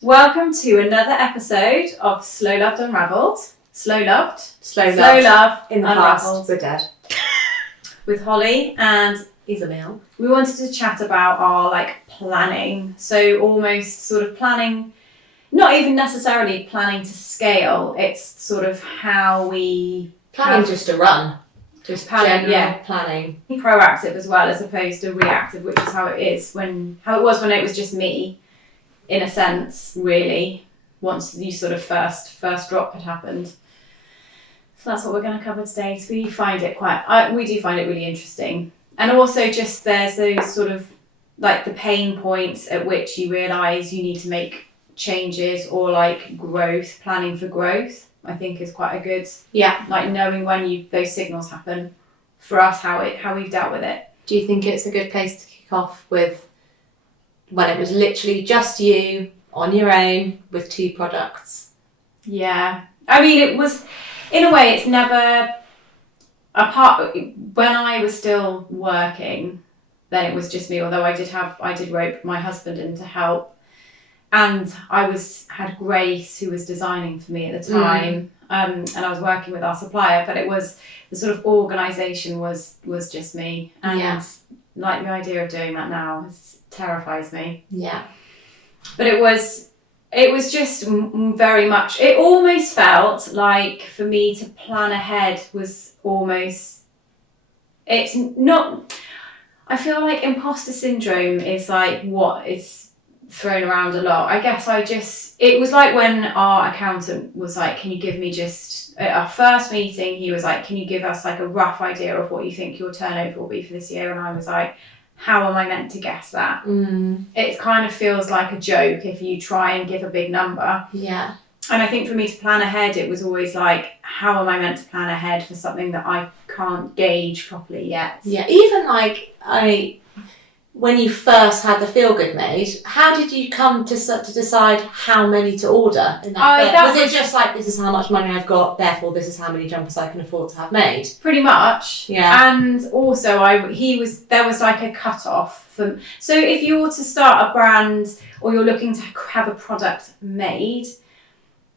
Welcome to another episode of Slow Love Unravelled. Slow Love In the Unravelled. past, we're dead. With Holly and Isabel. we wanted to chat about our planning. So almost sort of planning, not even necessarily planning to scale. It's sort of how we Planning just to run. Just Planning, general planning. proactive as well as opposed to reactive, which is how it was when it was just me. In a sense, really, once you sort of first drop had happened. So that's what we're going to cover today. So we do find it really interesting. And also just there's those sort of like the pain points at which you realise you need to make changes or planning for growth, I think is quite a good, knowing when those signals happen for us, how we've dealt with it. Do you think it's a good place to kick off with when it was literally just you on your own with 2 products? Yeah. I mean, it was, in a way, it's never apart. When I was still working, then it was just me, although I did rope my husband in to help. And I had Grace, who was designing for me at the time, and I was working with our supplier, but it was, the sort of organisation was just me. And the idea of doing that now terrifies me. Yeah. But it was just very much, it almost felt like for me to plan ahead was almost, it's not, I feel like imposter syndrome is like what is thrown around a lot. I guess it was like when our accountant was like, can you give me at our first meeting, he was like, can you give us like a rough idea of what you think your turnover will be for this year? And I was like, how am I meant to guess that? It kind of feels like a joke if you try and give a big number. Yeah. And I think for me to plan ahead, it was always like, how am I meant to plan ahead for something that I can't gauge properly yet? Yeah. Even when you first had the Feel Good made, how did you come to decide how many to order in that? Was it just like, this is how much money I've got, therefore this is how many jumpers I can afford to have made? Pretty much. Yeah. And also there was like a cut-off. So if you were to start a brand or you're looking to have a product made,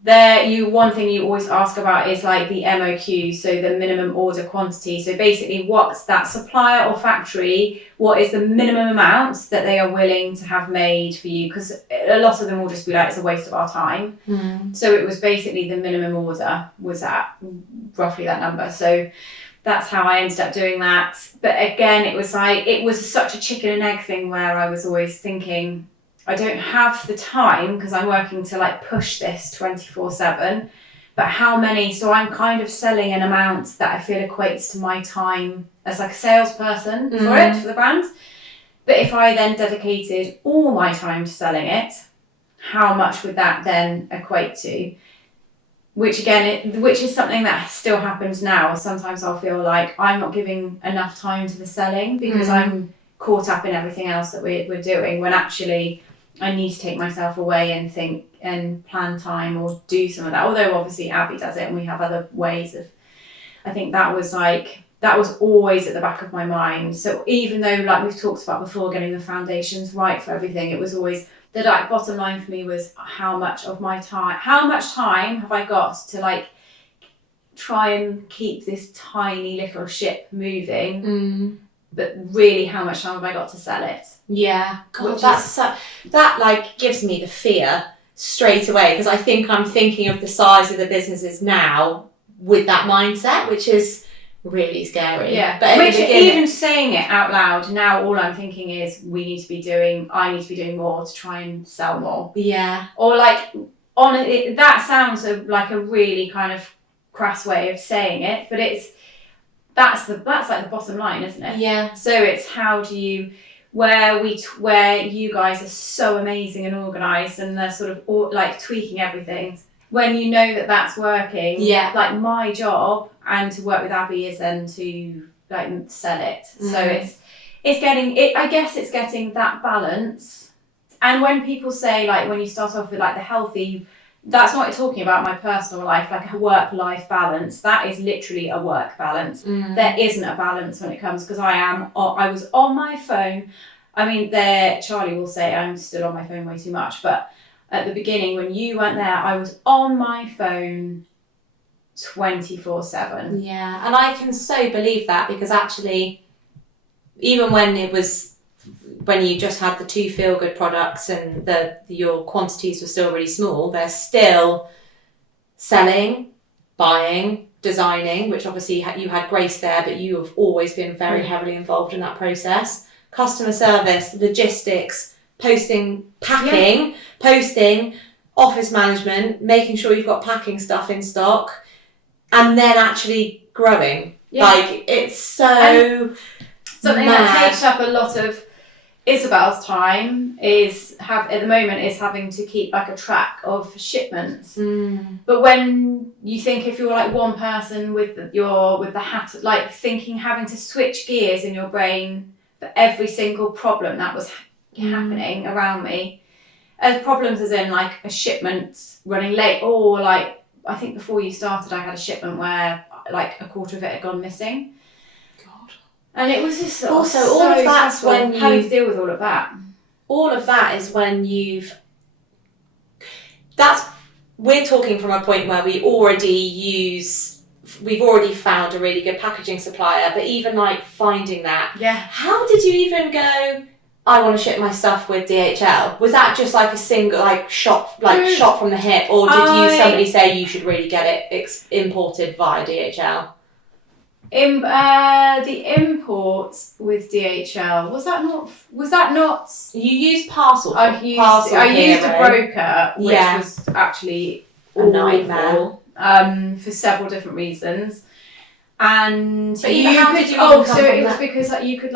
one thing you always ask about is like the MOQ, so the minimum order quantity. So basically what's that supplier or factory, what is the minimum amount that they are willing to have made for you? Because a lot of them will just be like, it's a waste of our time. So it was basically the minimum order was at roughly that number. So that's how I ended up doing that. But again, it was such a chicken and egg thing where I was always thinking, I don't have the time because I'm working to push this 24/7, but how many? So I'm kind of selling an amount that I feel equates to my time as like a salesperson for the brand. But if I then dedicated all my time to selling it, how much would that then equate to? Which is something that still happens now. Sometimes I'll feel like I'm not giving enough time to the selling because I'm caught up in everything else that we're doing, when actually I need to take myself away and think and plan time or do some of that. Although obviously Abby does it and we have other ways of, I think that was always at the back of my mind. So even though we've talked about before, getting the foundations right for everything, it was always the bottom line for me was how much time have I got to try and keep this tiny little ship moving. But really, how much time have I got to sell it? Yeah. God, that gives me the fear straight away, because I think I'm thinking of the size of the businesses now with that mindset, which is really scary. Yeah. But even saying it out loud now, all I'm thinking is I need to be doing more to try and sell more. Yeah. Or that sounds like a really kind of crass way of saying it, but that's like the bottom line, isn't it? Yeah. So it's how do you, where you guys are so amazing and organised and they're sort of tweaking everything. When you know that that's working, my job and to work with Abby is then to sell it. So it's getting it. I guess it's getting that balance. And when people say when you start off with the healthy. That's not talking about my personal life, like a work-life balance. That is literally a work balance. There isn't a balance when it comes, because I was on my phone. I mean, Charlie will say I'm still on my phone way too much, but at the beginning when you weren't there, I was on my phone 24/7. Yeah, and I can so believe that, because actually, even when you just had the 2 feel good products and your quantities were still really small, they're still selling, buying, designing, which obviously you had grace there, but you have always been very heavily involved in that process. Customer service, logistics, posting, packing, posting, office management, making sure you've got packing stuff in stock, and then actually growing. Yeah. Like, it's so something mad. that takes up a lot of Isabel's time is having to keep like a track of shipments. But when you think, if you're like one person with the hat, like thinking, having to switch gears in your brain for every single problem that was happening around me, problems as in like a shipment running late, or like I think before you started I had a shipment where like a quarter of it had gone missing. And it was just also all of that's stressful. when you having to deal with all of that. All of that is when we're talking from a point where we've already found a really good packaging supplier, but even like finding that. Yeah. How did you even go, I want to ship my stuff with DHL? Was that just like a single shot from the hip, or did somebody say you should really get it imported via DHL? The import with DHL, was that not you used parcel? I used a broker, which was actually a nightmare for several different reasons. And so it was because like you could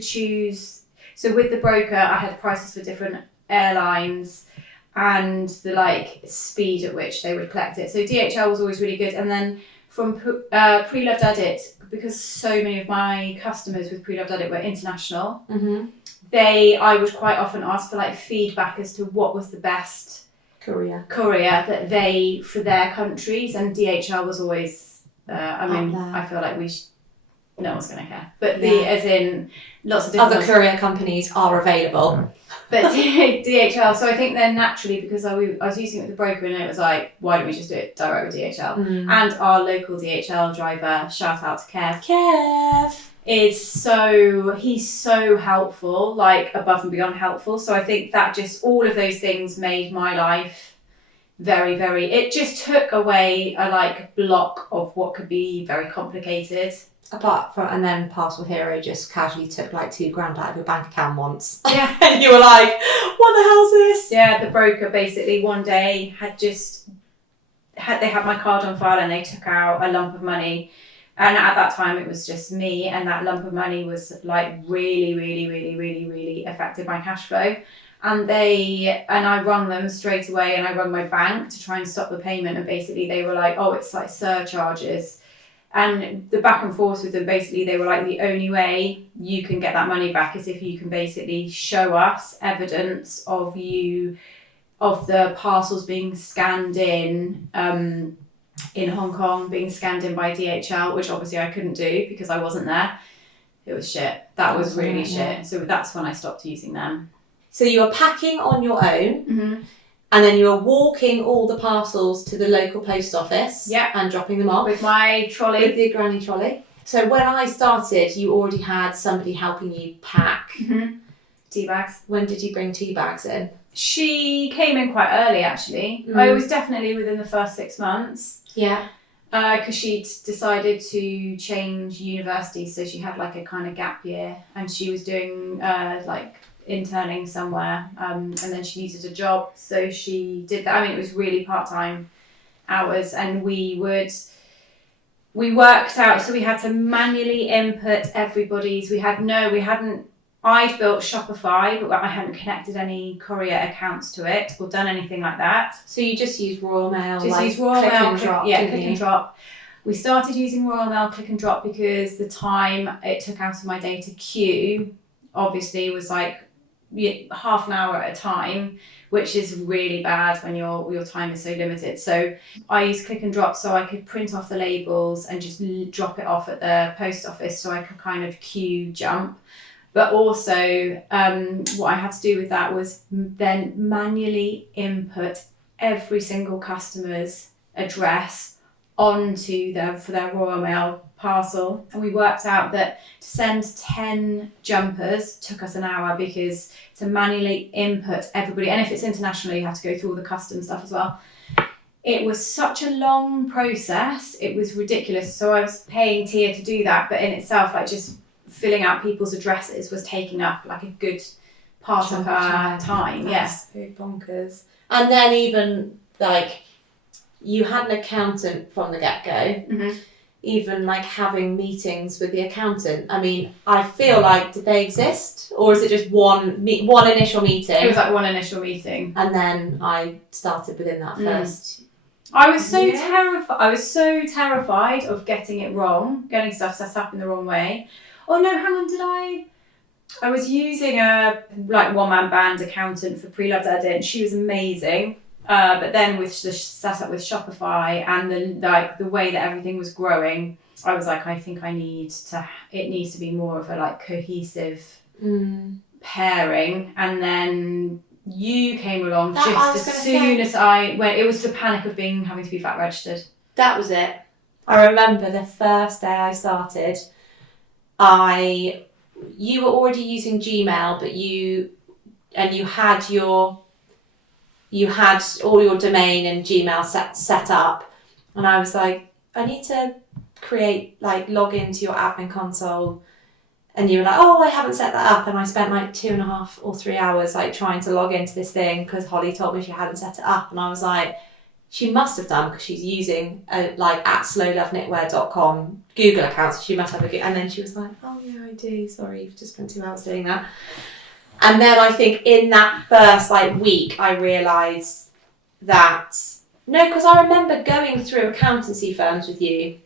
choose. So with the broker, I had prices for different airlines and the like speed at which they would collect it. So DHL was always really good, and then from Pre-Loved Edit, because so many of my customers with Pre-Loved Edit were international, I would quite often ask for like feedback as to what was the best courier that they for their countries, and DHL was always. I feel like no one's going to care, but as in lots of different other courier companies are available. But DHL, so I think then naturally, because I was using it with the broker, and it was like, why don't we just do it direct with DHL? And our local DHL driver, shout out to Kev, he's so helpful, like above and beyond helpful. So I think that just all of those things made my life very, very, it just took away a block of what could be very complicated. And then Parcel Hero just casually took like $2,000 out of your bank account once. Yeah. And you were like, what the hell's this? Yeah, the broker basically one day they had my card on file, and they took out a lump of money. And at that time it was just me, and that lump of money was like really, really, really, really, really affected my cash flow. And I rung them straight away, and I rung my bank to try and stop the payment, and basically they were like, oh, it's like surcharges. And the back and forth with them, basically they were like, the only way you can get that money back is if you can basically show us evidence of the parcels being scanned in Hong Kong, being scanned in by DHL, which obviously I couldn't do because I wasn't there. It was shit. That was really shit. So that's when I stopped using them. So you were packing on your own, and then you were walking all the parcels to the local post office and dropping them off. With my trolley. With the granny trolley. So when I started, you already had somebody helping you pack. Tea bags. When did you bring tea bags in? She came in quite early, actually. I was definitely within the first 6 months. Yeah. Because she'd decided to change university, so she had like a kind of gap year, and she was doing interning somewhere, and then she needed a job, so she did that. I mean, it was really part-time hours, and we worked out, so we had to manually input everybody's. I'd built Shopify, but I hadn't connected any courier accounts to it or done anything like that. So you just used Royal Mail, click and drop. We started using Royal Mail Click and Drop because the time it took out of my day to queue obviously was like half an hour at a time, which is really bad when your time is so limited. So I used Click and Drop so I could print off the labels and just drop it off at the post office, so I could kind of queue jump. But also, what I had to do with that was then manually input every single customer's address onto for their Royal Mail parcel. And we worked out that to send 10 jumpers took us an hour, because to manually input everybody, and if it's international, you have to go through all the custom stuff as well. It was such a long process. It was ridiculous. So I was paying Tia to do that, but in itself, like just filling out people's addresses was taking up like a good part of her time. That's big bonkers. And then even like you had an accountant from the get-go. Mm-hmm. Even like having meetings with the accountant. I mean, I feel like, did they exist, or is it just one initial meeting? It was like one initial meeting, and then I started within that first. I was so terrified. I was so terrified of getting it wrong, getting stuff set up in the wrong way. Oh no, hang on, I was using a like one-man band accountant for Pre-Loved Edit, and she was amazing. But then with the setup with Shopify and the way that everything was growing, I was like, I think it needs to be more of a like cohesive pairing. And then you came along just as soon as it was the panic of having to be VAT registered. That was it. I remember the first day I started, you were already using Gmail, but you had all your domain and Gmail set up, and I was like, I need to log into your admin console, and you were like, oh, I haven't set that up, and I spent like 2.5 or 3 hours like trying to log into this thing because Holly told me she hadn't set it up, and I was like, she must have done, because she's using at slowloveknitwear.com Google account, so she must have a Google. And then she was like, oh yeah, I do, sorry, you've just spent 2 hours doing that. And then I think in that first week, I realised that, because I remember going through accountancy firms with you.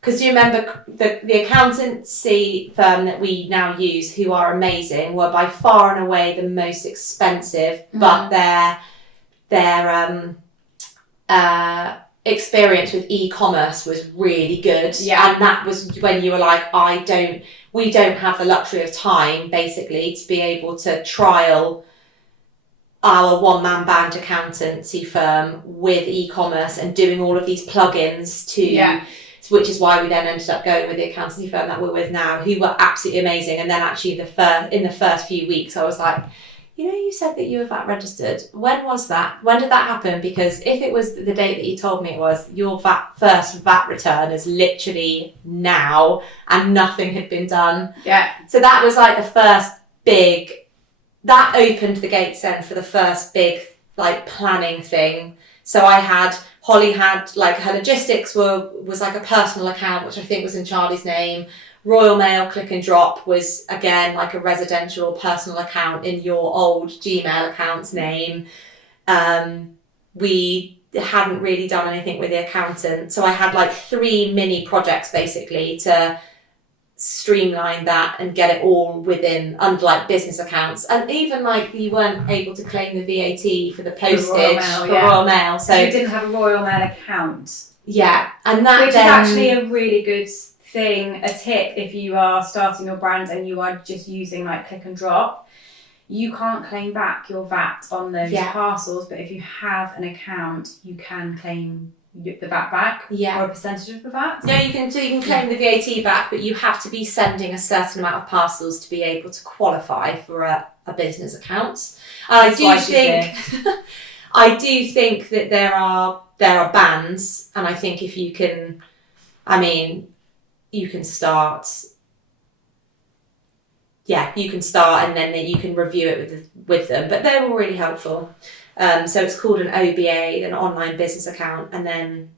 Because do you remember the accountancy firm that we now use, who are amazing, were by far and away the most expensive, but their experience with e-commerce was really good. Yeah. And that was when you were like, we don't have the luxury of time, basically, to be able to trial our one-man band accountancy firm with e-commerce and doing all of these plugins which is why we then ended up going with the accountancy firm that we're with now, who were absolutely amazing. And then actually in the first few weeks, I was like, you said that you were VAT registered. When was that? When did that happen? Because if it was the date that you told me it was, your first VAT return is literally now, and nothing had been done. Yeah. So that was like the first that opened the gates then for the first big planning thing. So Holly had her logistics was like a personal account, which I think was in Charlie's name. Royal Mail Click and Drop was again like a residential personal account in your old Gmail account's name. We hadn't really done anything with the accountant, so I had 3 mini projects basically to streamline that and get it all within under business accounts. And even you weren't able to claim the VAT for the postage for Royal Mail, so you didn't have a Royal Mail account. Yeah, and that which is actually a really good thing, a tip if you are starting your brand and you are just using Click and Drop. You can't claim back your VAT on those parcels, but if you have an account, you can claim the VAT back, or a percentage of the VAT. No, you can claim the VAT back, but you have to be sending a certain amount of parcels to be able to qualify for a business account. I do think that there are bans, and I think if you can, you can start. Yeah, you can start, and then you can review it with them. But they're all really helpful. So it's called an OBA, an online business account, and then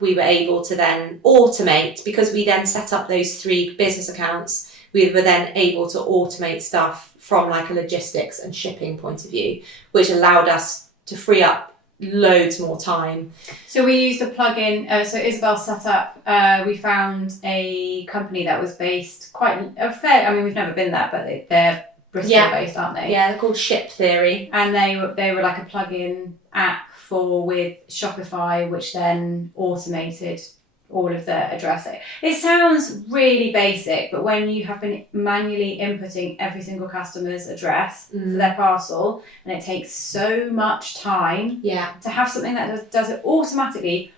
we were able to then automate, because we then set up those 3 business accounts. We were then able to automate stuff from a logistics and shipping point of view, which allowed us to free up loads more time. So we used a plugin. So Isabel set up. We found a company that was based quite a fair. We've never been there, but they're Bristol based, aren't they? Yeah, they're called Ship Theory, and they were like a plugin app with Shopify, which then automated all of the address. It sounds really basic, but when you have been manually inputting every single customer's address for their parcel, and it takes so much time to have something that does it automatically,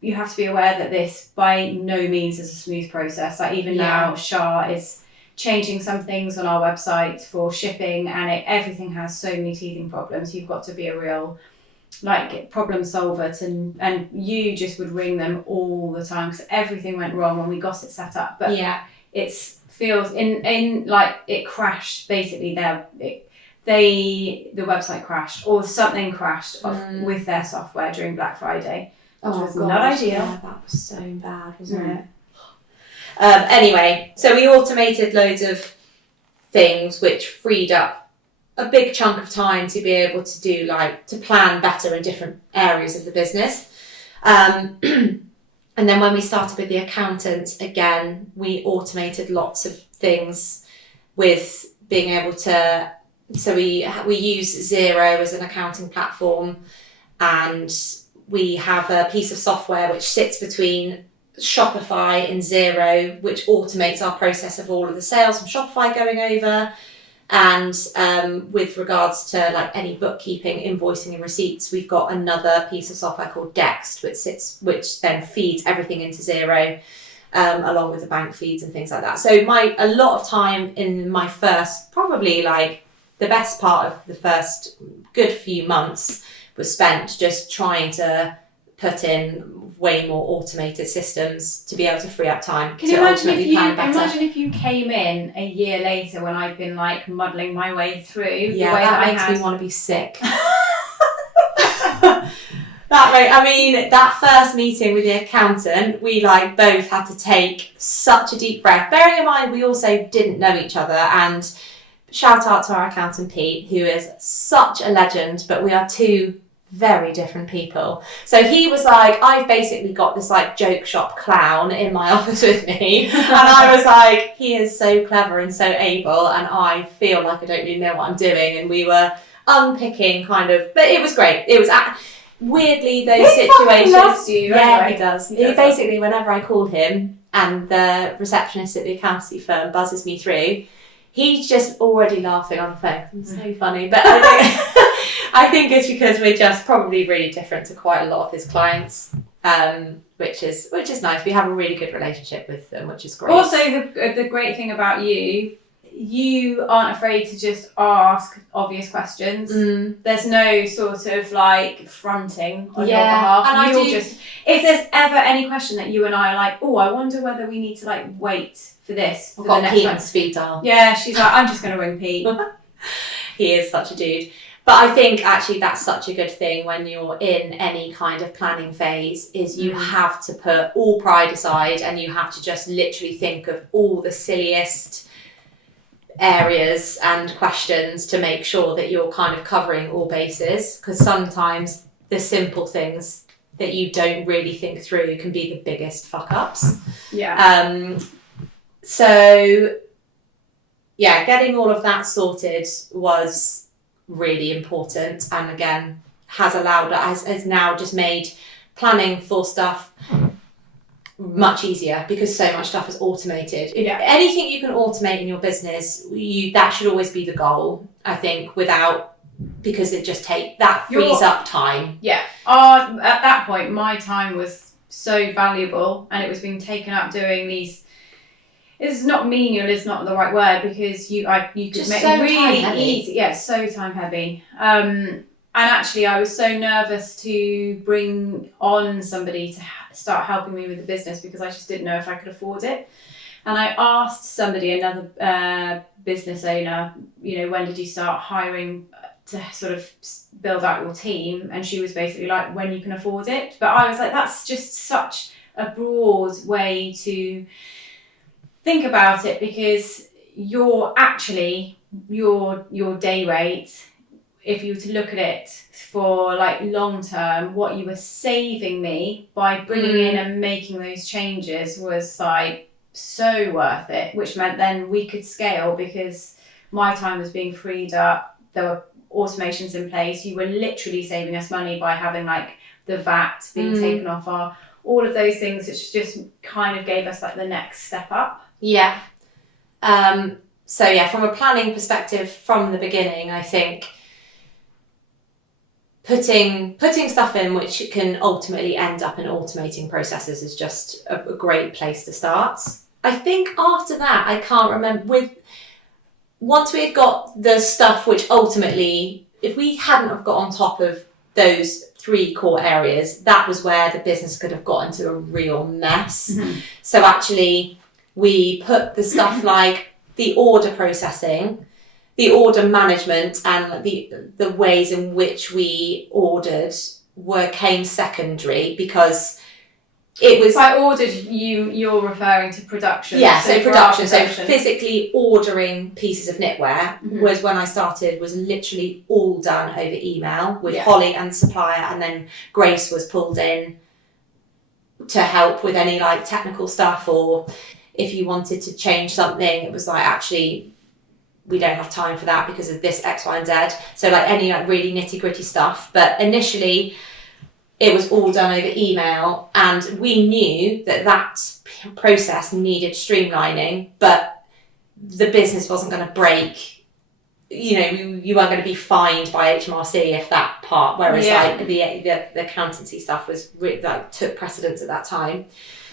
you have to be aware that this by no means is a smooth process. Like even now, Shah is changing some things on our website for shipping, and everything has so many teething problems. You've got to be a real problem solver and you just would ring them all the time because everything went wrong when we got it set up. But it feels in like it crashed basically. The website crashed or something crashed with their software during Black Friday. Which was not ideal. Yeah, that was so bad, wasn't it? Anyway, so we automated loads of things which freed up a big chunk of time to be able to do to plan better in different areas of the business. And then when we started with the accountant, again, we automated lots of things with being able to, so we use Xero as an accounting platform, and we have a piece of software which sits between Shopify and Xero, which automates our process of all of the sales from Shopify going over. And with regards to any bookkeeping, invoicing and receipts, we've got another piece of software called Dext, which then feeds everything into Xero, along with the bank feeds and things like that. So a lot of time in my first, probably the best part of the first good few months was spent just trying to put in way more automated systems to be able to free up time. Can you imagine if you came in a year later when I'd been muddling my way through the way that makes me want to be sick. That first meeting with the accountant, we both had to take such a deep breath. Bearing in mind we also didn't know each other, and shout out to our accountant Pete, who is such a legend, but we are two very different people. So he was I've basically got this joke shop clown in my office with me, and I was he is so clever and so able, and I feel like I don't really know what I'm doing, and we were unpicking but it was great. It was weirdly those situations. He loves you. Anyway. He does. He basically, whenever I call him and the receptionist at the accountancy firm buzzes me through, he's just already laughing on the phone. It's so funny, but I think it's because we're just probably really different to quite a lot of his clients, which is nice. We have a really good relationship with them, which is great. Also, the great thing about you aren't afraid to just ask obvious questions. There's no sort of fronting on your behalf. And if there's ever any question that you and I are I wonder whether we need to wait for this for the next Pete one. on speed dial. Yeah, she's I'm just going to ring Pete. He is such a dude. But I think actually that's such a good thing when you're in any kind of planning phase, is you have to put all pride aside and you have to just literally think of all the silliest areas and questions to make sure that you're kind of covering all bases, because sometimes the simple things that you don't really think through can be the biggest fuck ups. So getting all of that sorted was really important, and again has now just made planning for stuff much easier because so much stuff is automated. Anything you can automate in your business, that should always be the goal, I think, because it just frees up time. At that point my time was so valuable, and it was being taken up doing these. It's not menial, is not the right word, because you could just make so it really time easy. Yeah, so time heavy. And actually, I was so nervous to bring on somebody to start helping me with the business because I just didn't know if I could afford it. And I asked somebody, another business owner, when did you start hiring to sort of build out your team? And she was basically when you can afford it. But I was that's just such a broad way to think about it, because your day rate, if you were to look at it for long term, what you were saving me by bringing in and making those changes was so worth it, which meant then we could scale because my time was being freed up. There were automations in place. You were literally saving us money by having the VAT being taken off all of those things, which just kind of gave us like the next step up. Yeah. So yeah, from a planning perspective from the beginning, I think putting stuff in which can ultimately end up in automating processes is just a great place to start. I think after that, I can't remember, once we had got the stuff which ultimately, if we hadn't have got on top of those 3 core areas, that was where the business could have got into a real mess. Mm-hmm. So actually, we put the stuff like the order processing, the order management, and the ways in which we ordered came secondary, because it was... By ordered, you're referring to production. Yeah, so production. So physically ordering pieces of knitwear was when I started, was literally all done over email with Holly and supplier, and then Grace was pulled in to help with any like technical stuff, or if you wanted to change something, it was like, actually, we don't have time for that because of this X, Y, and Z. So like any like really nitty gritty stuff. But initially, it was all done over email, and we knew that process needed streamlining, but the business wasn't going to break. You know, you weren't going to be fined by HMRC if that part, whereas like the accountancy stuff was like took precedence at that time.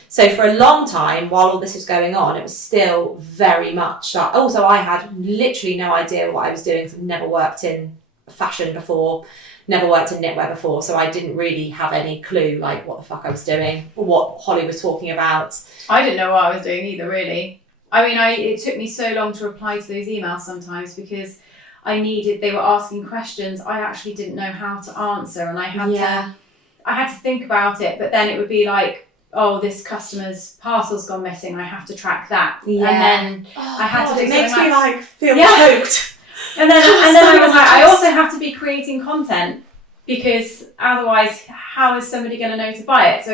So for a long time, while all this was going on, it was still very much like, also I had literally no idea what I was doing. I've never worked in fashion before, never worked in knitwear before, so I didn't really have any clue like what the fuck I was doing or what Holly was talking about. I didn't know what I was doing either, really. I mean, it took me so long to reply to those emails sometimes because they were asking questions I actually didn't know how to answer, and I had to think about it, but then it would be like, oh, this customer's parcel's gone missing, I have to track that. Yeah. And then I had to do something. It makes me like feel choked. And then I was like, I also have to be creating content, because otherwise how is somebody going to know to buy it? So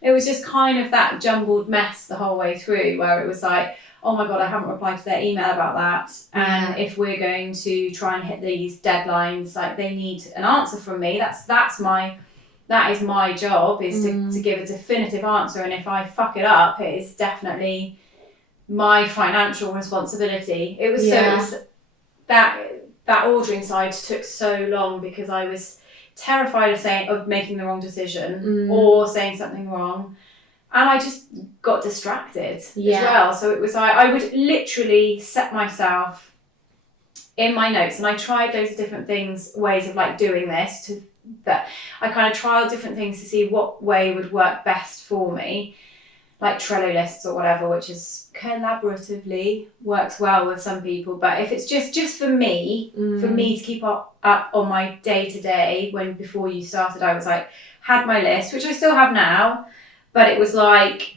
it was just kind of that jumbled mess the whole way through, where it was like, oh my God, I haven't replied to their email about that. And if we're going to try and hit these deadlines, like they need an answer from me. That is my job, is to give a definitive answer. And if I fuck it up, it is definitely my financial responsibility. It was that ordering side took so long because I was terrified of making the wrong decision or saying something wrong. And I just got distracted as well. So it was like, I would literally set myself in my notes, and I tried loads of different ways of like doing this, that I kind of trialed different things to see what way would work best for me, like Trello lists or whatever, which is collaboratively works well with some people. But if it's just for me to keep up on my day to day, before you started, I was like, had my list, which I still have now, but it was like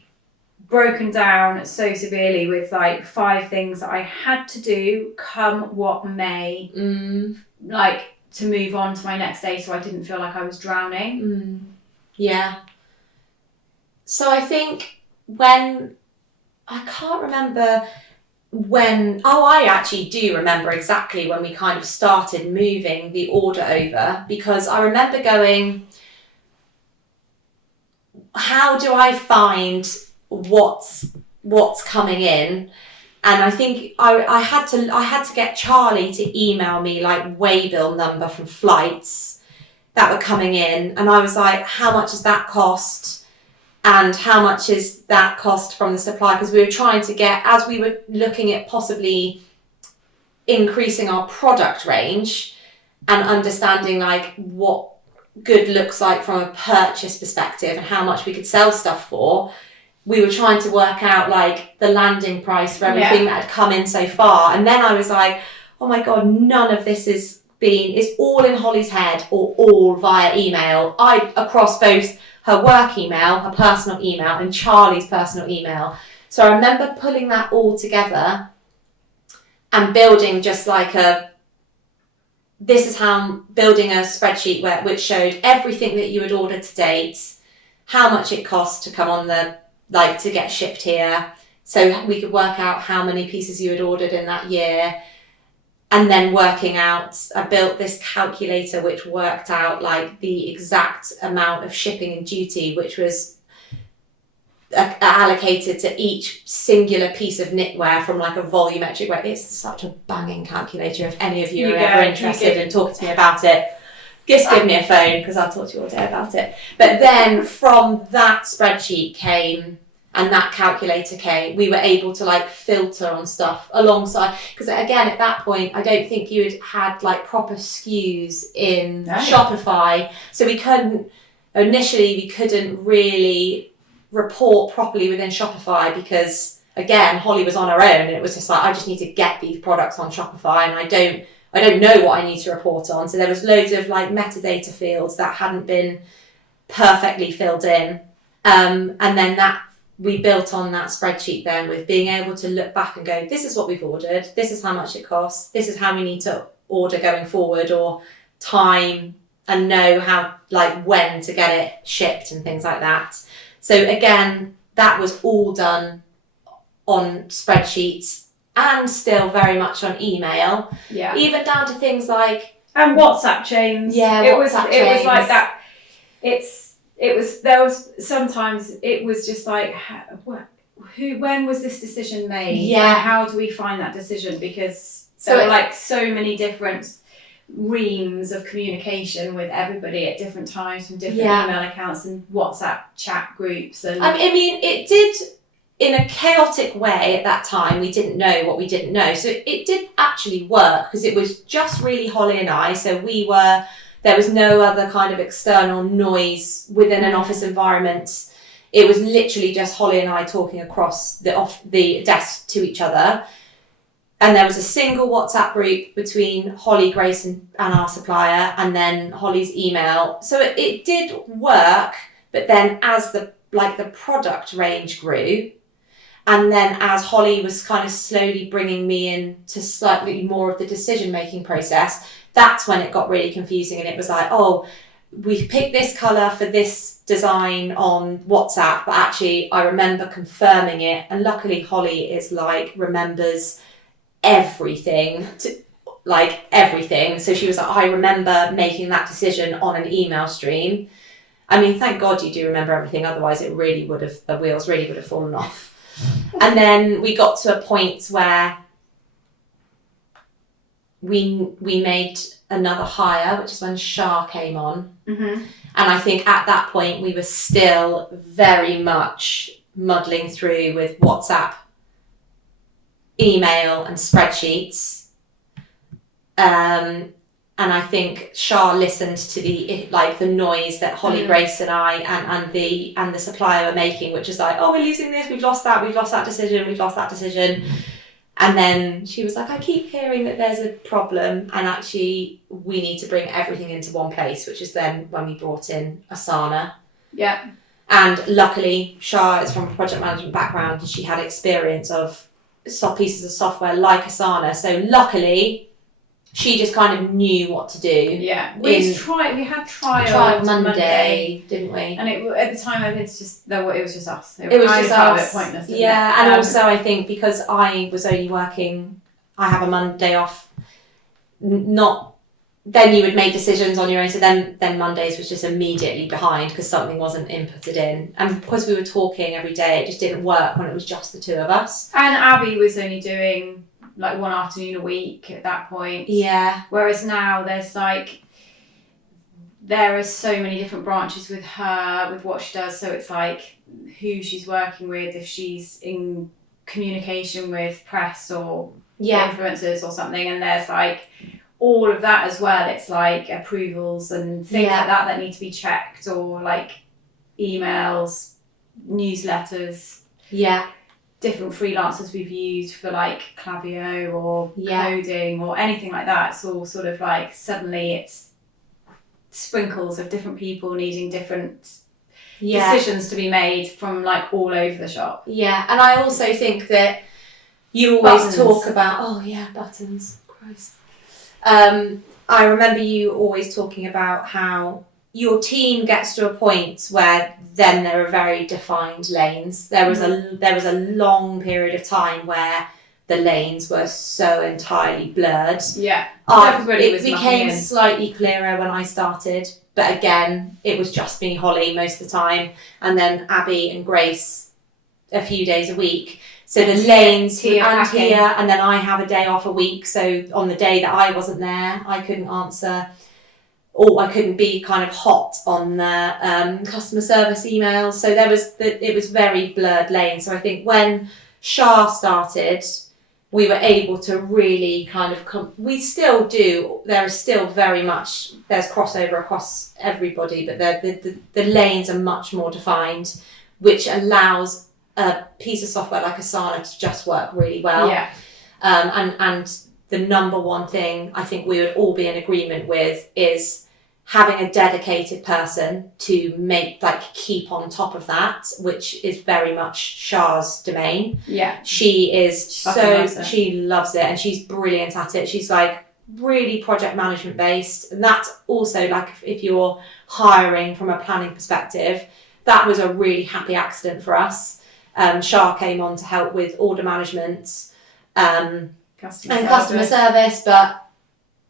broken down so severely with like 5 things that I had to do come what may, like to move on to my next day, so I didn't feel like I was drowning. Yeah. So I think I can't remember I actually do remember exactly when we kind of started moving the order over, because I remember going, how do I find what's coming in? And I think I had to get Charlie to email me like waybill number from flights that were coming in, and I was like, how much does that cost? And how much is that cost from the supplier? Because we were trying to get, as we were looking at possibly increasing our product range and understanding like what good looks like from a purchase perspective and how much we could sell stuff for, we were trying to work out like the landing price for everything that had come in so far. And then I was like, oh my God, none of this it's all in Holly's head or all via email. Across both her work email, her personal email, and Charlie's personal email. So I remember pulling that all together and building just like building a spreadsheet which showed everything that you had ordered to date, how much it cost to come on to get shipped here, so we could work out how many pieces you had ordered in that year. And then I built this calculator which worked out like the exact amount of shipping and duty, which was allocated to each singular piece of knitwear from like a volumetric way. It's such a banging calculator. If any of you are ever interested in talking to me about it, just give me a phone because I'll talk to you all day about it. But then from that spreadsheet came, and that calculator came, we were able to like filter on stuff alongside, because again at that point I don't think you had like proper SKUs in Shopify, so we couldn't really report properly within Shopify, because again Holly was on her own and it was just like, I just need to get these products on Shopify and I don't know what I need to report on. So there was loads of like metadata fields that hadn't been perfectly filled in, and then that we built on that spreadsheet then with being able to look back and go, this is what we've ordered, this is how much it costs, this is how we need to order going forward, or time, and know how, like, when to get it shipped and things like that. So again, that was all done on spreadsheets and still very much on email. Yeah. Even down to things like... And WhatsApp chains. Yeah, it was like that. There was sometimes it was just like, when was this decision made? Yeah. And how do we find that decision? Because there were like so many different reams of communication with everybody at different times from different email accounts and WhatsApp chat groups. And I mean, it did, in a chaotic way at that time, we didn't know what we didn't know. So it did actually work because it was just really Holly and I. So there was no other kind of external noise within an office environment. It was literally just Holly and I talking across the desk to each other. And there was a single WhatsApp group between Holly, Grace and our supplier, and then Holly's email. So it did work, but then as the product range grew, and then as Holly was kind of slowly bringing me in to slightly more of the decision-making process, that's when it got really confusing, and it was like, oh, we picked this colour for this design on WhatsApp, but actually I remember confirming it, and luckily Holly is like, remembers everything. So she was like, I remember making that decision on an email stream. I mean, thank God you do remember everything, otherwise the wheels really would have fallen off. And then we got to a point where we made another hire, which is when Shah came on. Mm-hmm. And I think at that point we were still very much muddling through with WhatsApp, email and spreadsheets. And I think Shah listened to the noise that Holly, Grace and I and the supplier were making, which is like, oh, we're losing this, we've lost that decision. And then she was like, I keep hearing that there's a problem, and actually we need to bring everything into one place, which is then when we brought in Asana. Yeah. And luckily, Shah is from a project management background, and she had experience of pieces of software like Asana. So luckily, she just kind of knew what to do. Yeah. We had trial Monday, didn't we? And at the time, it was just us. It was just us. Pointless. Yeah, and also I think because I was only working, I have a Monday off. Then you would make decisions on your own. So then Mondays was just immediately behind because something wasn't inputted in, and because we were talking every day, it just didn't work when it was just the two of us. And Abby was only doing like one afternoon a week at that point. Yeah. Whereas now there are so many different branches with her, with what she does. So it's like who she's working with, if she's in communication with press or influencers or something. And there's like all of that as well. It's like approvals and things like that need to be checked, or like emails, newsletters. Yeah. Different freelancers we've used for like Klaviyo or coding or anything like that. It's all sort of like suddenly it's sprinkles of different people needing different decisions to be made from like all over the shop. Yeah, and I also think that you always talk about, buttons, Christ. I remember you always talking about how your team gets to a point where then there are very defined lanes. There was a long period of time where the lanes were so entirely blurred. Yeah, it became slightly clearer when I started, but again, it was just me, Holly, most of the time, and then Abby and Grace a few days a week. So the lanes and Tia, and then I have a day off a week. So on the day that I wasn't there, I couldn't answer, or I couldn't be kind of hot on the customer service emails. So it was very blurred lanes. So I think when Shah started, we were able to really kind of we still do. There is still very much, there's crossover across everybody, but the lanes are much more defined, which allows a piece of software like Asana to just work really well. Yeah. And the number one thing I think we would all be in agreement with is having a dedicated person to keep on top of that, which is very much Shah's domain. Yeah. She loves it, and she's brilliant at it. She's like really project management based. And that's also like, if you're hiring from a planning perspective, that was a really happy accident for us. Shah came on to help with order management customer service, but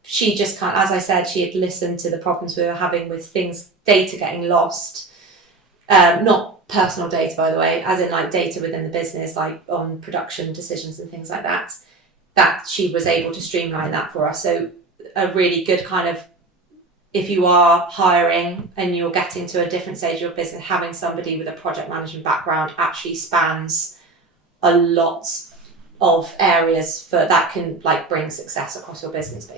she just can't, as I said, she had listened to the problems we were having with data getting lost. Not personal data, by the way, as in like data within the business, like on production decisions and things like that, that she was able to streamline that for us. So a really good kind of, if you are hiring and you're getting to a different stage of your business, having somebody with a project management background actually spans a lot of areas that can like bring success across your business,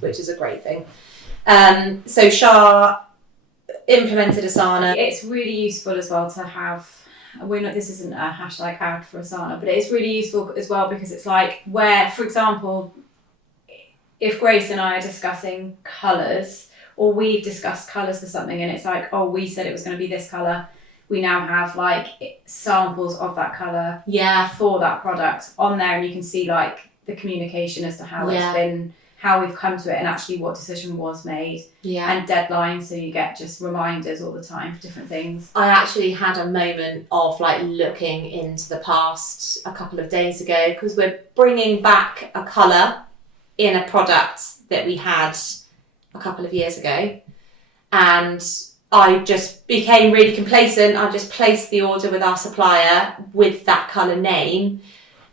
which is a great thing. So Shah implemented Asana. It's really useful as well to have. This isn't a hashtag ad for Asana, but it's really useful as well because it's like where, for example, if Grace and I are discussing colours, or we've discussed colours for something and it's like, oh, we said it was going to be this colour, we now have like samples of that colour for that product on there, and you can see like the communication as to how it's been, how we've come to it, and actually what decision was made, and deadlines, so you get just reminders all the time for different things. I actually had a moment of like looking into the past a couple of days ago, because we're bringing back a colour in a product that we had a couple of years ago, and I just became really complacent. I just placed the order with our supplier with that colour name,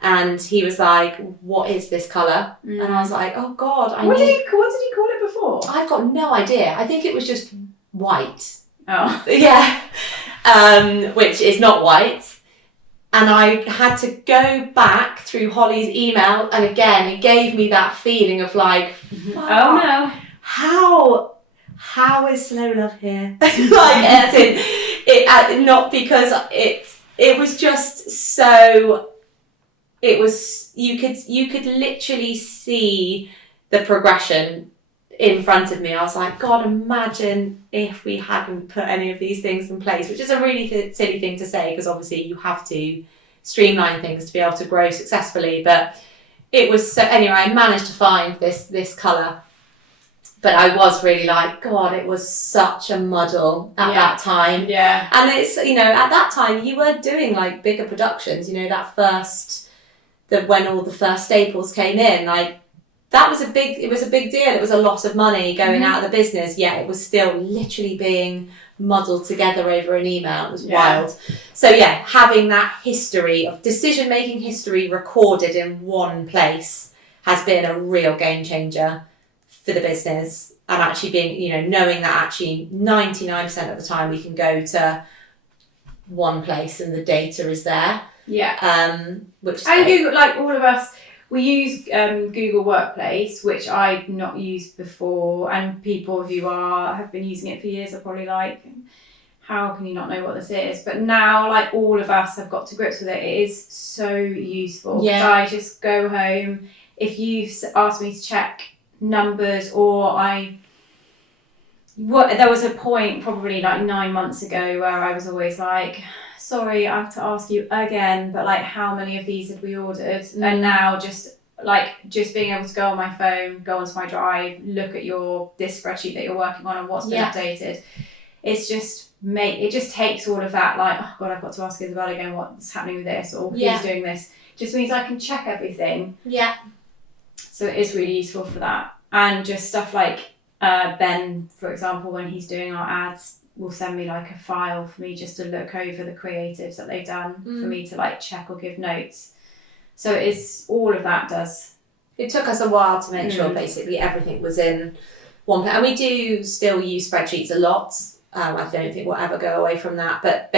and he was like, what is this colour? And I was like, oh God. What did he call it before? I've got no idea. I think it was just white. Oh. Yeah. Which is not white. And I had to go back through Holly's email, and again, it gave me that feeling of like, oh no. How is Slow Love here? Like, as in, not because it was just so. It was, you could literally see the progression in front of me. I was like, God, imagine if we hadn't put any of these things in place, which is a really silly thing to say, because obviously you have to streamline things to be able to grow successfully. But it was so, anyway, I managed to find this colour. But I was really like, God, it was such a muddle at that time. Yeah. And it's, at that time you were doing like bigger productions, when all the first staples came in, like it was a big deal. It was a lot of money going out of the business, yet it was still literally being muddled together over an email. It was wild. So having that history of decision-making history recorded in one place has been a real game changer for the business, and actually being, knowing that actually 99% of the time we can go to one place and the data is there. Yeah. Which is and Google, like all of us, we use Google Workplace, which I'd not used before, and people who have been using it for years are probably like, how can you not know what this is? But now, like, all of us have got to grips with it. It is so useful. Yeah. I just go home. If you've asked me to check numbers, or there was a point probably like 9 months ago where I was always like, sorry, I have to ask you again, but like, how many of these had we ordered? And now just being able to go on my phone, go onto my drive, look at this spreadsheet that you're working on and what's been updated. It's just it just takes all of that, like, oh God, I've got to ask Isabel again what's happening with this, or who's doing this. Just means I can check everything. Yeah. So it is really useful for that. And just stuff like Ben, for example, when he's doing our ads, will send me like a file for me just to look over the creatives that they've done for me to like check or give notes. So it's all of that does. It took us a while to make sure basically everything was in one place. And we do still use spreadsheets a lot. I don't think we'll ever go away from that. But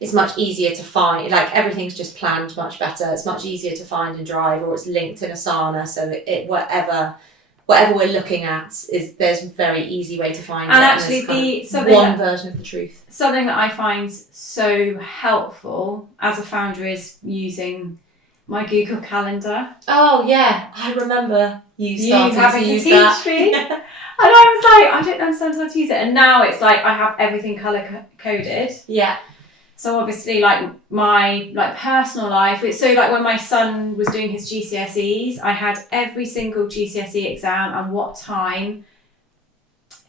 it's much easier to find, like everything's just planned much better. It's much easier to find in Drive, or it's linked in Asana. So whatever we're looking at there's a very easy way to find and it. Actually, one version of the truth. Something that I find so helpful as a founder is using my Google Calendar. Oh yeah, I remember you starting having to use teach that. me. And I was like, I don't understand how to use it. And now it's like I have everything colour coded. Yeah. So obviously, like my personal life, it's so like when my son was doing his GCSEs, I had every single GCSE exam and what time.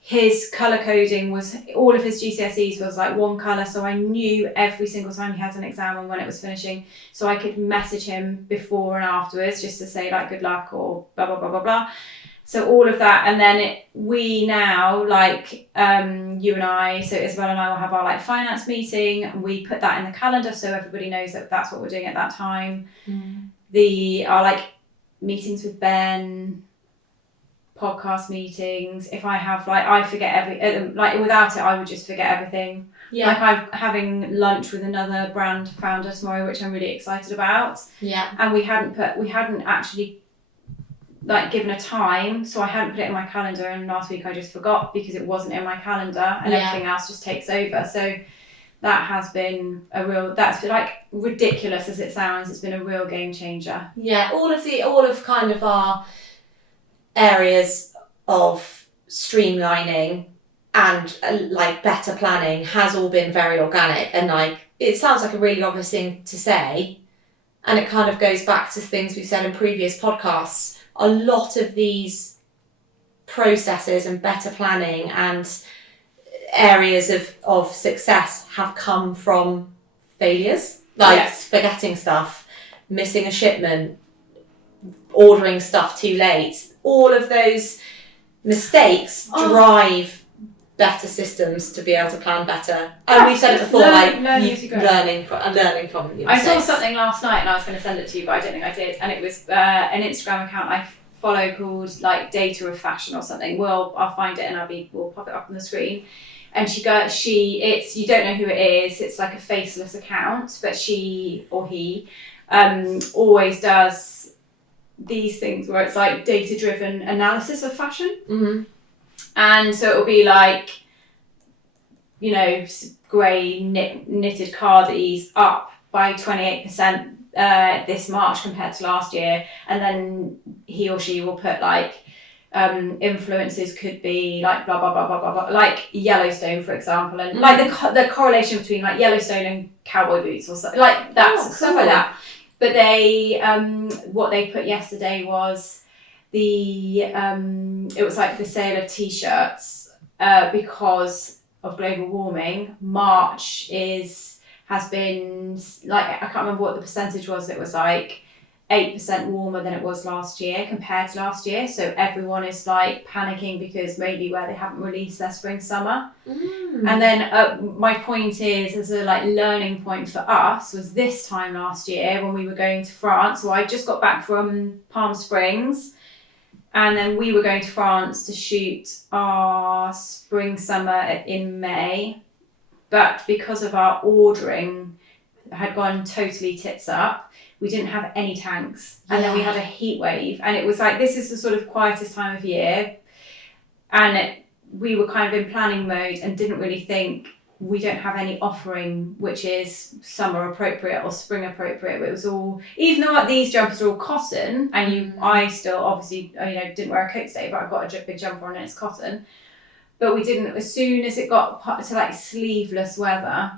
His colour coding was, all of his GCSEs was like one colour, so I knew every single time he had an exam and when it was finishing, so I could message him before and afterwards just to say like good luck or blah blah blah blah blah. So all of that, and then we now, like you and I, so Isabel and I will have our like finance meeting, and we put that in the calendar so everybody knows that that's what we're doing at that time. Our like meetings with Ben, podcast meetings. If I have like, I forget like without it, I would just forget everything. Yeah. Like I'm having lunch with another brand founder tomorrow, which I'm really excited about. Yeah. And we hadn't actually like given a time, so I hadn't put it in my calendar, and last week I just forgot because it wasn't in my calendar, and everything else just takes over. So that has been that's like ridiculous as it sounds, it's been a real game changer. Yeah, all of kind of our areas of streamlining and like better planning has all been very organic, and like it sounds like a really obvious thing to say, and it kind of goes back to things we've said in previous podcasts. A lot of these processes and better planning and areas of success have come from failures, like forgetting stuff, missing a shipment, ordering stuff too late. All of those mistakes drive better systems to be able to plan better. And we've said it before, learning from your mistakes. I saw something last night and I was going to send it to you, but I don't think I did. And it was an Instagram account I follow called like Data of Fashion or something. I'll find it and we'll pop it up on the screen. And you don't know who it is. It's like a faceless account, but she or he always does these things where it's like data-driven analysis of fashion. Mm-hmm. And so it'll be like, grey knitted cardies up by 28% this March compared to last year. And then he or she will put like, influences could be like blah, blah, blah, blah, blah, blah, like Yellowstone, for example. And like the correlation between like Yellowstone and cowboy boots or something like that, stuff like that. But they, what they put yesterday was it was like the sale of t-shirts because of global warming. March has been like, I can't remember what the percentage was. It was like 8% warmer than it was last year compared to last year. So everyone is like panicking because maybe where they haven't released their spring summer. And then my point is, as a like learning point for us, was this time last year when we were going to France. So I just got back from Palm Springs, and then we were going to France to shoot our spring summer in May. But because of our ordering had gone totally tits up, we didn't have any tanks. And then we had a heat wave. And it was like, this is the sort of quietest time of year. And we were kind of in planning mode and didn't really think, we don't have any offering which is summer appropriate or spring appropriate. It was all, even though these jumpers are all cotton, and I still obviously didn't wear a coat today, but I've got a big jumper on and it's cotton. But we didn't, as soon as it got to like sleeveless weather,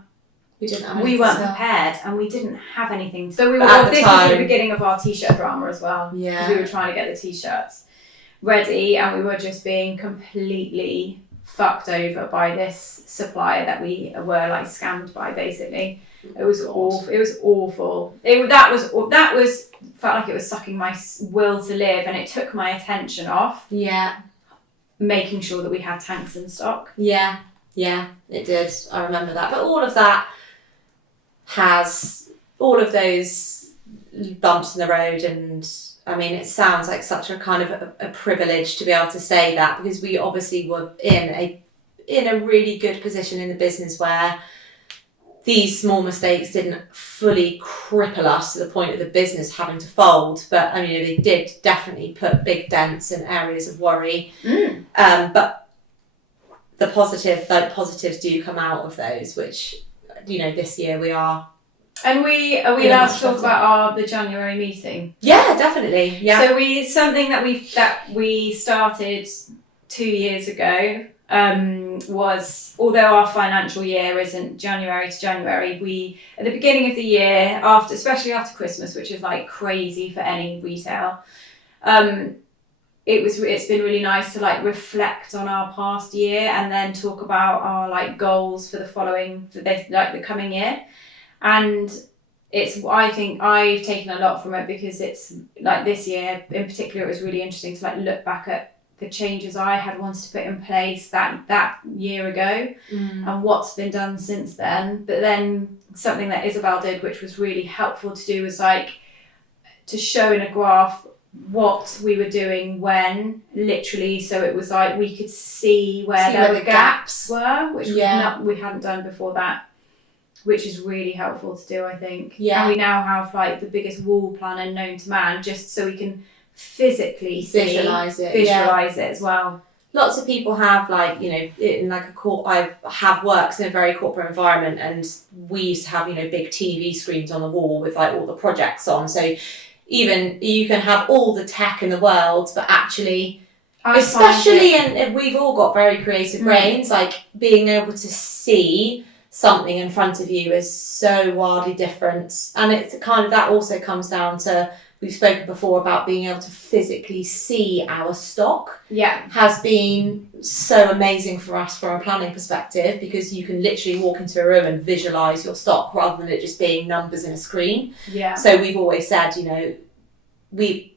we weren't prepared, and we didn't have anything. So this was the beginning of our t-shirt drama as well. Yeah. Because we were trying to get the t-shirts ready, and we were just being completely fucked over by this supplier that we were like scammed by, basically. It was awful. It was awful. That was felt like it was sucking my will to live, and it took my attention off. Yeah. Making sure that we had tanks in stock. Yeah. Yeah, it did. I remember that. But all of that has all of those bumps in the road, and I mean, it sounds like such a kind of a privilege to be able to say that, because we obviously were in a really good position in the business where these small mistakes didn't fully cripple us to the point of the business having to fold. But I mean, they did definitely put big dents in areas of worry. But the positives do come out of those, which, you know, this year we are. And are we allowed to talk about the January meeting? Yeah, definitely. Yeah. So something that we started 2 years ago was, although our financial year isn't January to January, we at the beginning of the year, especially after Christmas, which is like crazy for any retail, it's been really nice to like reflect on our past year and then talk about our like goals for the coming year. And I think I've taken a lot from it, because it's like this year in particular, it was really interesting to like look back at the changes I had wanted to put in place that year ago and what's been done since then. But then something that Isabel did, which was really helpful to do, was like to show in a graph what we were doing when, literally, so it was like we could see where the gaps were, which we hadn't done before that, which is really helpful to do, I think. Yeah. And we now have like the biggest wall planner known to man, just so we can physically visualize it as well. Lots of people have, like, you know, in like I have worked in a very corporate environment, and we used to have, you know, big TV screens on the wall with like all the projects on. So even you can have all the tech in the world, but actually, and we've all got very creative brains, like being able to see something in front of you is so wildly different. And it's kind of, that also comes down to, we've spoken before about being able to physically see our stock. Has been so amazing for us from a planning perspective, because you can literally walk into a room and visualize your stock rather than it just being numbers in a screen. So we've always said, you know, we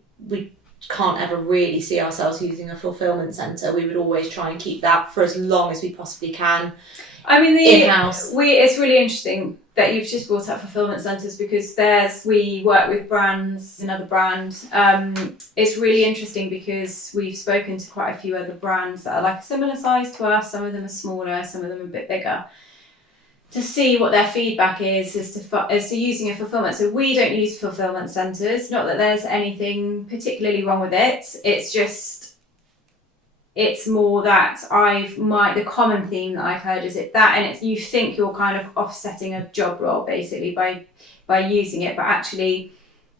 can't ever really see ourselves using a fulfillment center. We would always try and keep that for as long as we possibly can. I mean, in-house. It's really interesting that you've just brought up fulfillment centres, because we work with brands, another brand. It's really interesting because we've spoken to quite a few other brands that are like a similar size to us. Some of them are smaller, some of them are a bit bigger, to see what their feedback is as to using a fulfillment. So we don't use fulfillment centres. Not that there's anything particularly wrong with it. It's just, it's more that the common theme that I've heard is you think you're kind of offsetting a job role basically by using it, but actually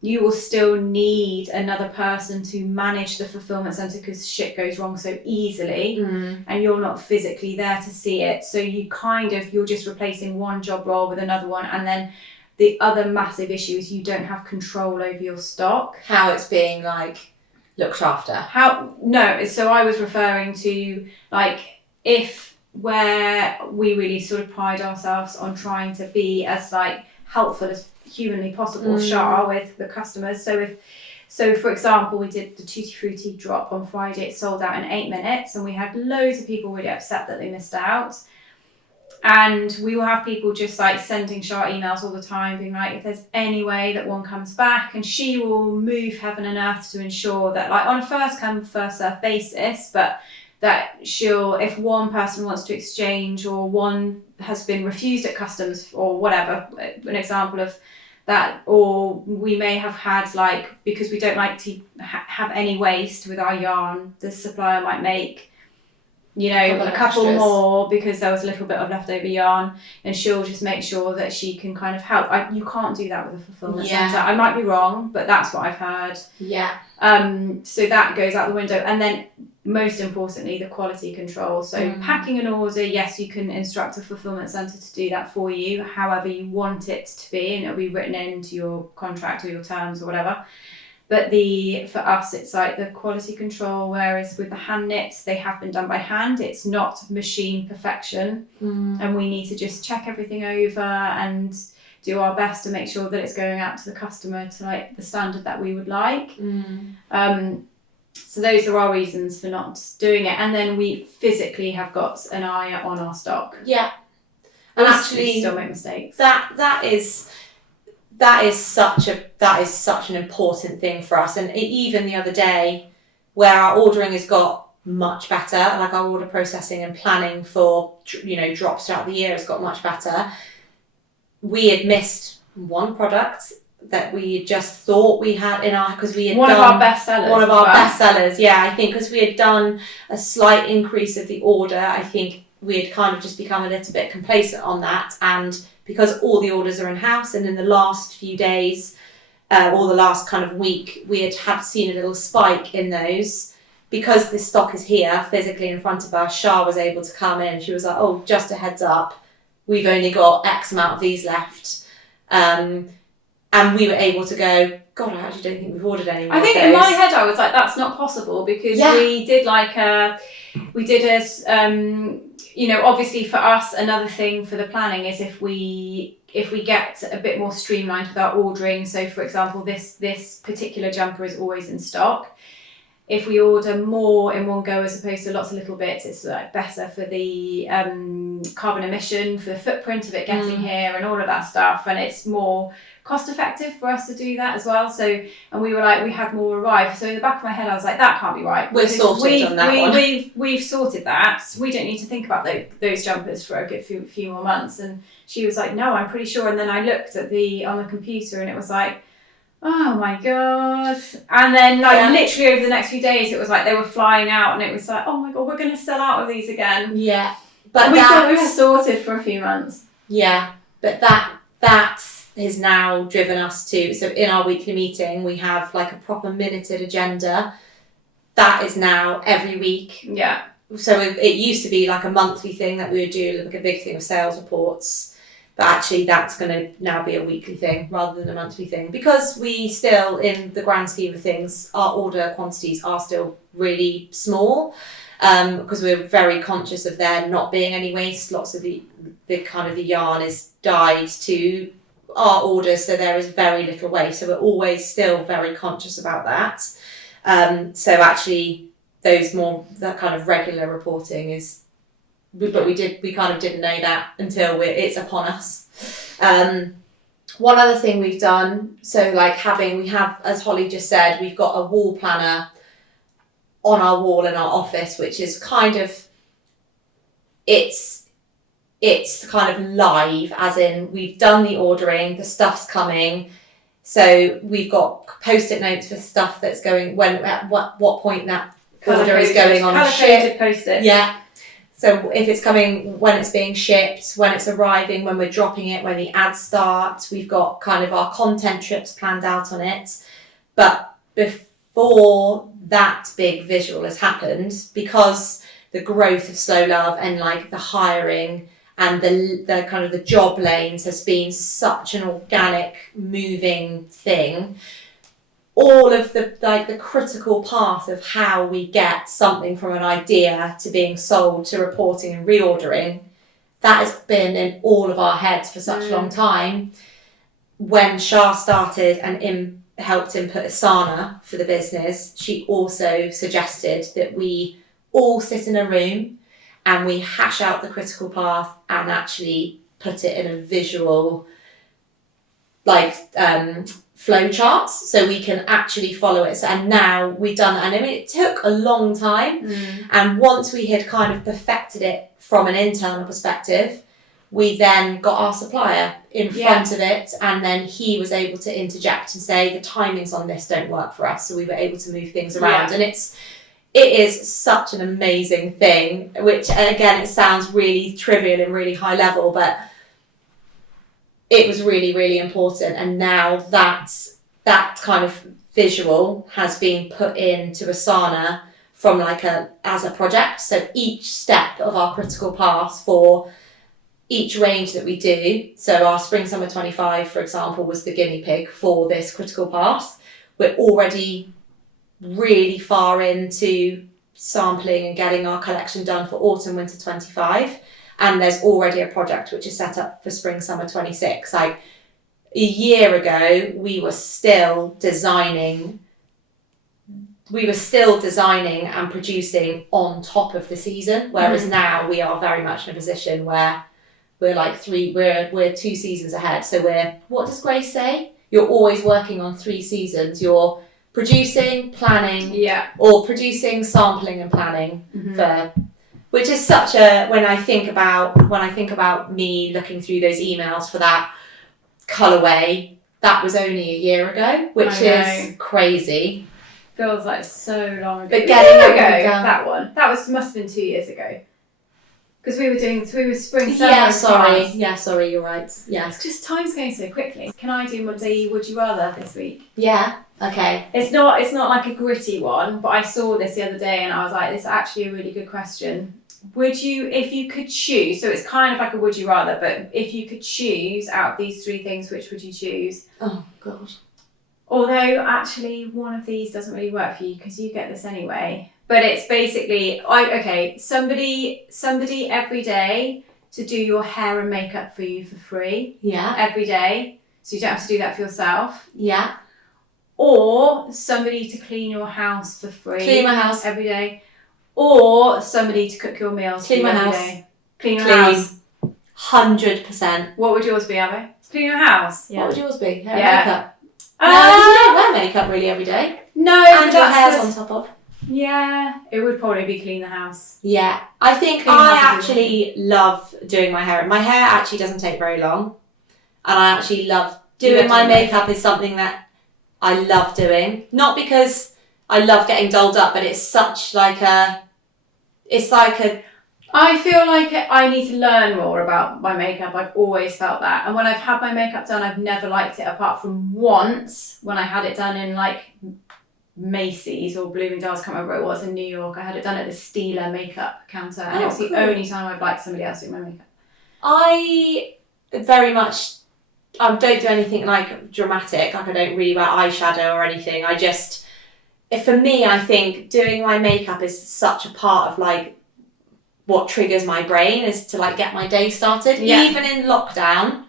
you will still need another person to manage the fulfillment center, because shit goes wrong so easily and you're not physically there to see it. So you're just replacing one job role with another one. And then the other massive issue is you don't have control over your stock. How it's being like looked after. So I was referring to like where we really sort of pride ourselves on trying to be as like helpful as humanly possible, with the customers. So for example, we did the Tutti Frutti drop on Friday. It sold out in 8 minutes, and we had loads of people really upset that they missed out. And we will have people just like sending Shah emails all the time being like, if there's any way that one comes back, and she will move heaven and earth to ensure that, like, on a first come first serve basis, but that if one person wants to exchange, or one has been refused at customs or whatever, an example of that, or we may have had, like, because we don't like to have any waste with our yarn, the supplier might make, you know, a couple more because there was a little bit of leftover yarn, and she'll just make sure that she can kind of help. You can't do that with a fulfillment centre. I might be wrong, but that's what I've heard. So that goes out the window. And then most importantly, the quality control. So packing an order, yes, you can instruct a fulfillment centre to do that for you however you want it to be, and it'll be written into your contract or your terms or whatever. But for us, it's like the quality control, whereas with the hand knits, they have been done by hand. It's not machine perfection. And we need to just check everything over and do our best to make sure that it's going out to the customer to like the standard that we would like. So those are our reasons for not doing it. And then we physically have got an eye on our stock. Yeah. And actually, we still make mistakes. That is such an important thing for us. And even the other day, where our ordering has got much better, like our order processing and planning for drops throughout the year has got much better. We had missed one product that we just thought we had because we had one of our best sellers. Yeah, I think because we had done a slight increase of the order, I think we had kind of just become a little bit complacent on that, and because all the orders are in house, and in the last few days or the last kind of week, we had seen a little spike in those. Because this stock is here physically in front of us, Shah was able to come in. She was like, "Oh, just a heads up, we've only got X amount of these left." And we were able to go, God, I actually don't think we've ordered any more. I think in my head I was like, that's not possible, because we did obviously for us, another thing for the planning is if we get a bit more streamlined with our ordering. So for example, this particular jumper is always in stock. If we order more in one go as opposed to lots of little bits, it's like better for the carbon emission, for the footprint of it getting here and all of that stuff. And it's more cost effective for us to do that as well. So, and we were like, we had more arrive. So in the back of my head, I was like, that can't be right. We're sorted on that one. We've sorted that. We don't need to think about those jumpers for a good few more months. And she was like, no, I'm pretty sure. And then I looked at on the computer and it was like, oh my God. And then literally over the next few days, it was like they were flying out and it was like, oh my God, we're going to sell out of these again. Yeah. But we thought we were sorted for a few months. Yeah. But that has now driven us to, so in our weekly meeting, we have like a proper minuted agenda. That is now every week. Yeah. So it used to be like a monthly thing that we would do, like a big thing of sales reports. But actually that's going to now be a weekly thing rather than a monthly thing, because we still, in the grand scheme of things, our order quantities are still really small, because we're very conscious of there not being any waste. Lots of the kind of the yarn is dyed to our orders, so there is very little waste. So we're always still very conscious about that. So actually that kind of regular reporting is, but we kind of didn't know that until it's upon us. One other thing we've done, so like we have, as Holly just said, we've got a wall planner on our wall in our office, which is kind of, it's kind of live, as in we've done the ordering, the stuff's coming. So we've got post-it notes for stuff that's going, at what point that order is going on a ship. Post-it. Yeah. So if it's coming, when it's being shipped, when it's arriving, when we're dropping it, when the ads start, we've got kind of our content trips planned out on it. But before that big visual has happened, because the growth of Slow Love and like the hiring and the kind of the job lanes has been such an organic moving thing, all of the critical path of how we get something from an idea to being sold to reporting and reordering, that has been in all of our heads for such a long time. When Shah started and helped input Asana for the business, she also suggested that we all sit in a room and we hash out the critical path and actually put it in a visual flow charts, so we can actually follow it. And now we've done that. And I mean, it took a long time. And once we had kind of perfected it from an internal perspective, we then got our supplier in front of it, and then he was able to interject and say, the timings on this don't work for us. So we were able to move things around. And it is such an amazing thing, which again, it sounds really trivial and really high level, but it was really, really important. And now that kind of visual has been put into Asana from as a project. So each step of our critical path for each range that we do. So our Spring Summer 25, for example, was the guinea pig for this critical path. We're already really far into sampling and getting our collection done for Autumn Winter 25. And there's already a project which is set up for Spring Summer 26. Like a year ago, we were still designing we were still designing and producing on top of the season, whereas now we are very much in a position where we're like we're 2 seasons ahead. So what does Grace say? You're always working on 3 seasons. You're producing, planning, or producing, sampling and planning for, which is such a, when I think about me looking through those emails for that colourway, that was only a year ago, which is crazy. Feels like so long ago. But getting it done. That one. Must have been 2 years ago. Because we were spring, summer. Yeah, sorry. Yeah, sorry, you're right. Yeah. It's just time's going so quickly. Can I do the would you rather this week? Yeah. Okay. It's not like a gritty one, but I saw this the other day and I was like, this is actually a really good question. Would you, if you could choose, so it's kind of like a would you rather, but if you could choose out of these 3 things, which would you choose? Oh, God. Although, actually, one of these doesn't really work for you because you get this anyway. But it's basically, somebody every day to do your hair and makeup for you for free. Yeah. Every day. So you don't have to do that for yourself. Yeah. Or somebody to clean your house for free. Clean my house. Every day. Or somebody to cook your meals for you every house. day. Clean your house. 100%. What would yours be, Abby? Clean your house. Yeah. What would yours be? Hair and makeup. No, you don't wear makeup really every day. No, and your hair's on top of. Yeah, it would probably be clean the house. Yeah, I think I actually love doing my hair. My hair actually doesn't take very long, and I actually love doing my makeup. Is something that I love doing. Not because I love getting dolled up, but it's such like a. It's like a. I feel like I need to learn more about my makeup. I've always felt that, and when I've had my makeup done, I've never liked it apart from once when I had it done in like Macy's or Bloomingdale's, I can't remember what it was, in New York. I had it done at the Steeler makeup counter, and it was the only time I've liked somebody else doing my makeup. I very much don't do anything like dramatic. Like I don't really wear eyeshadow or anything. I just, for me, I think doing my makeup is such a part of like what triggers my brain is to like get my day started. Yeah. Even in lockdown,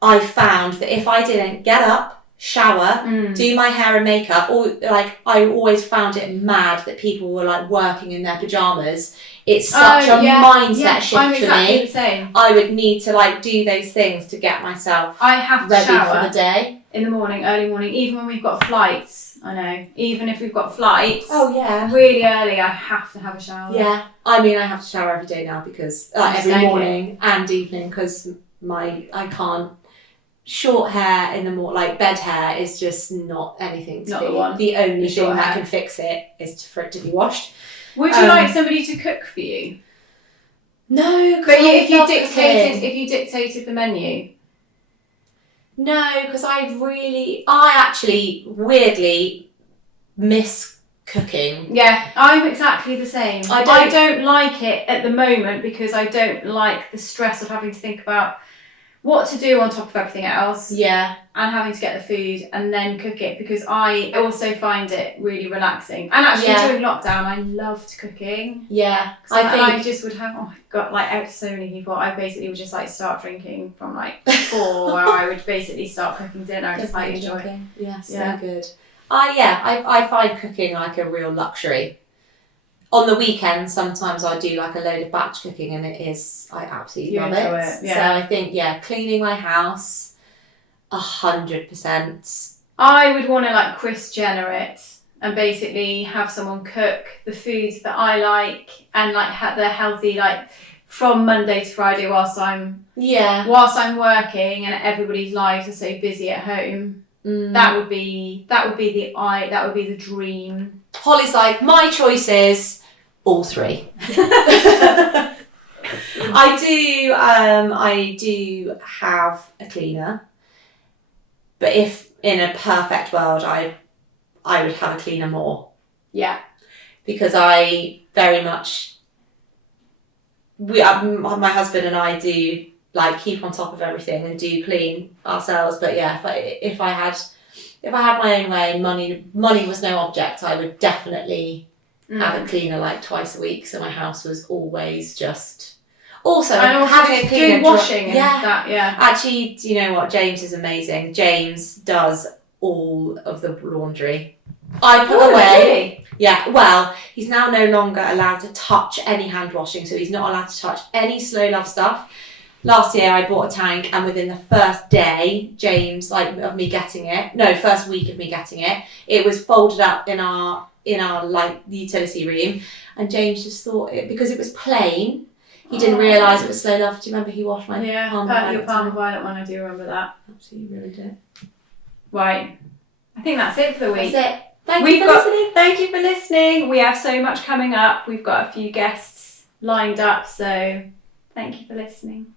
I found that if I didn't get up, shower, do my hair and makeup, or like I always found it mad that people were like working in their pajamas. It's such a mindset shift I'm exactly for me. The same. I would need to like do those things to get myself ready for the day. In the morning, early morning, even when we've got flights. I know. Even if we've got flights. Oh yeah. Really early, I have to have a shower. Yeah. I mean, I have to shower every day now because every morning and evening because I can't. Short hair in the morning, like bed hair, is just not anything to do. The only thing that can fix it is for it to be washed. Would you like somebody to cook for you? No, but if you dictated the menu. No, because I actually weirdly miss cooking. Yeah, I'm exactly the same. I don't like it at the moment because I don't like the stress of having to think about what to do on top of everything else. Yeah. And having to get the food and then cook it, because I also find it really relaxing. And actually during lockdown, I loved cooking. Yeah. I just would have, oh my God, like out to so many people. I basically would just like start drinking from like 4 where I would basically start cooking dinner. Just like enjoy it. Yeah, so good. I find cooking like a real luxury. On the weekends, sometimes I do like a load of batch cooking, and I absolutely love it. Yeah. So I think, cleaning my house, 100%. I would want to like Kris Jenner it and basically have someone cook the foods that I like and like have the healthy, like from Monday to Friday whilst I'm working and everybody's lives are so busy at home. That would be the dream. Holly's like, my choice is all 3. I do have a cleaner, but if in a perfect world, I would have a cleaner more. Yeah, because I very much my husband and I do like keep on top of everything and do clean ourselves. But yeah, if I had my own way and money was no object, I would definitely have a cleaner like twice a week. So my house was always just. Also, having a cleaner, washing Actually, do you know what? James is amazing. James does all of the laundry. I put away. Really? Yeah, well, he's now no longer allowed to touch any hand washing, so he's not allowed to touch any Slow Love stuff. Last year I bought a tank, and within the first day, James, of me getting it, first week of me getting it, it was folded up in our utility room, and James just thought because it was plain, he didn't realise it was Slow Love. Do you remember he washed my your Palmer Violet one? I do remember that. Absolutely, really did. Right, I think that's it for the week. That's it. Thank you for listening. Thank you for listening. We have so much coming up. We've got a few guests lined up, so thank you for listening.